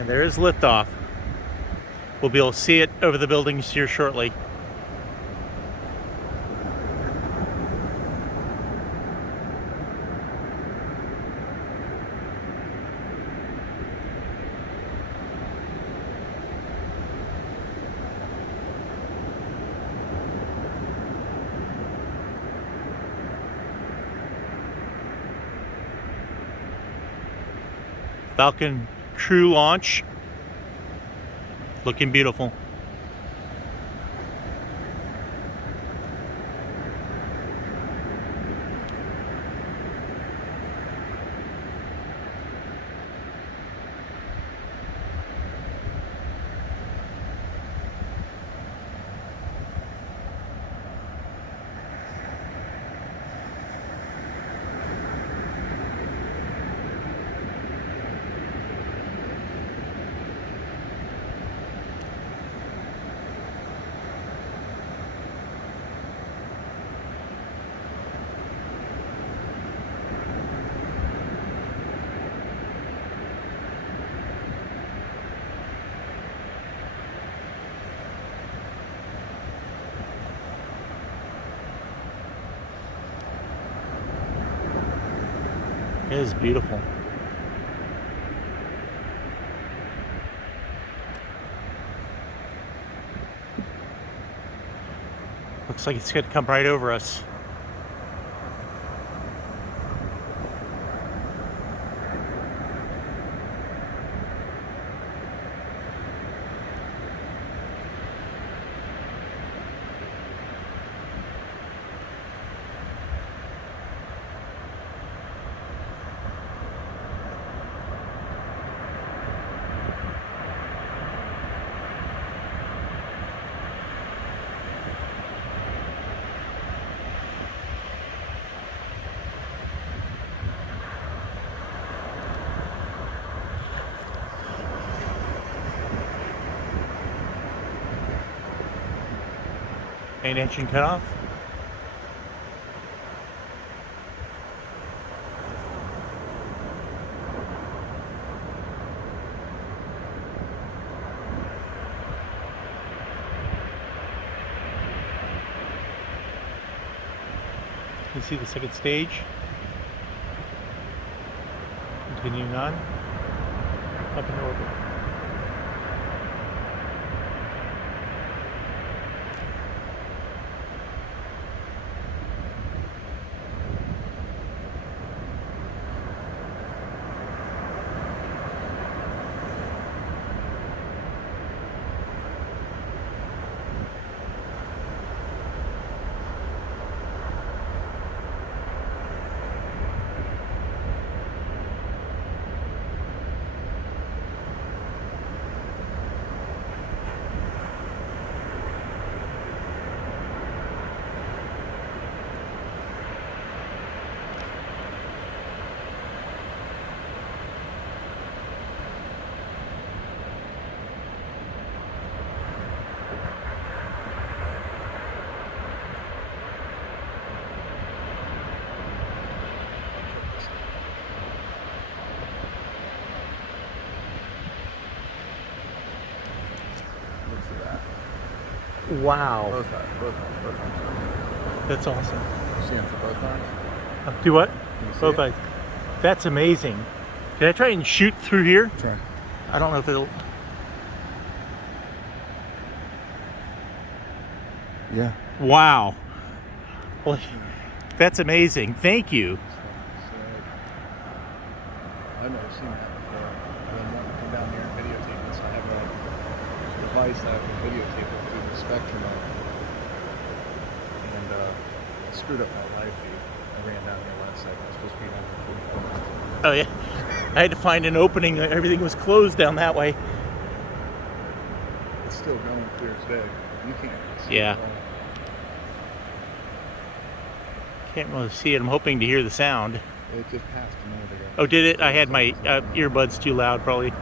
And there is liftoff. We'll be able to see it over the buildings here shortly. Falcon Crew launch. Looking beautiful. It is beautiful. Looks like it's going to come right over us. Main engine cut off. You can see the second stage. Continuing on. Up in orbit. Wow. Both arms. That's awesome. You see them for both arms? Do what? Can you see Both it? eyes. That's amazing. Can I try and shoot through here? Try. I don't know if it'll. Yeah. Wow. Well, that's amazing. Thank you. I've never seen that before. I've been wanting to come down here and videotape this. I have a device that I can videotape it through the Spectrum on. And it screwed up my live feed. I ran down here last night. I was supposed to be down here 44 minutes ago. Oh, yeah. I had to find an opening. Everything was closed down that way. It's still going clear as day. You can't see Yeah. it at all. Can't really see it. I'm hoping to hear the sound. It just passed a minute ago. Oh, did it? I had my earbuds too loud, probably.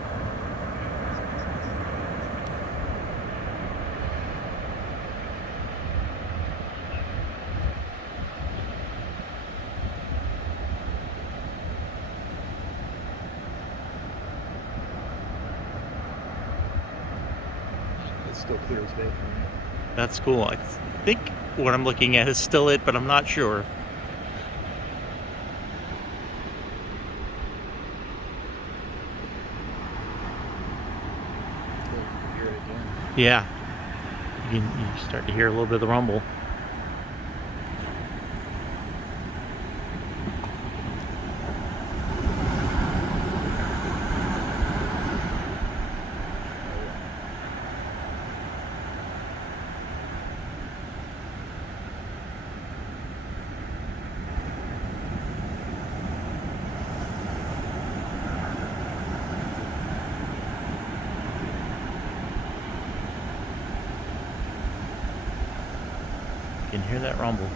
it's still clear as day for me. That's cool. I think what I'm looking at is still it, but I'm not sure. You can hear it again. Yeah. You start to hear a little bit of the rumble. You can hear that rumble.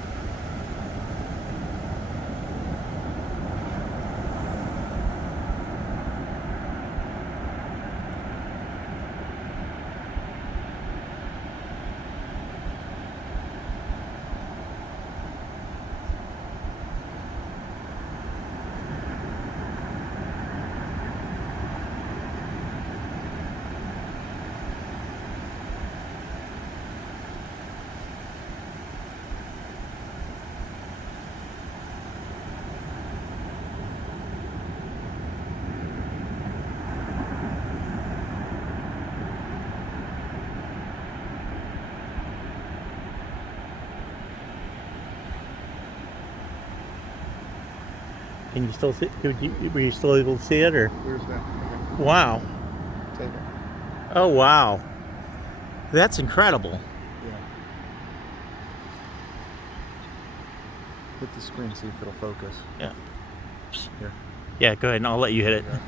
Can you still see? Were you still able to see it, or? Where's that? Okay. Wow! Take it. Oh wow! That's incredible. Yeah. Hit the screen, see if it'll focus. Yeah. Here. Yeah. Go ahead, and I'll let you hit it. There you go.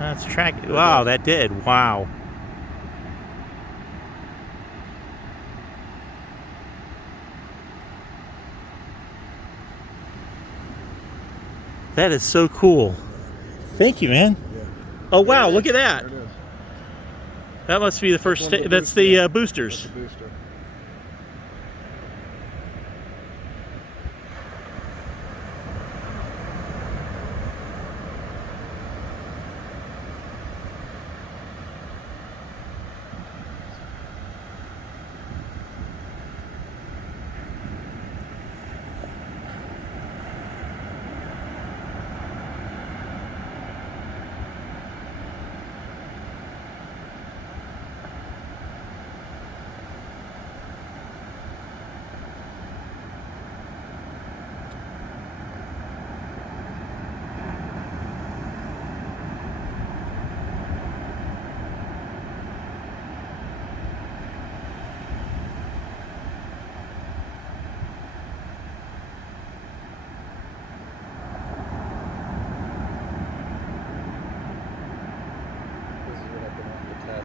That's track. There it Wow, goes. that did. Wow. That is so cool. Thank you, man. Yeah. Oh wow, There it look is. at that. There it is. That must be the first. That's one of the That's the That's boosters. the booster.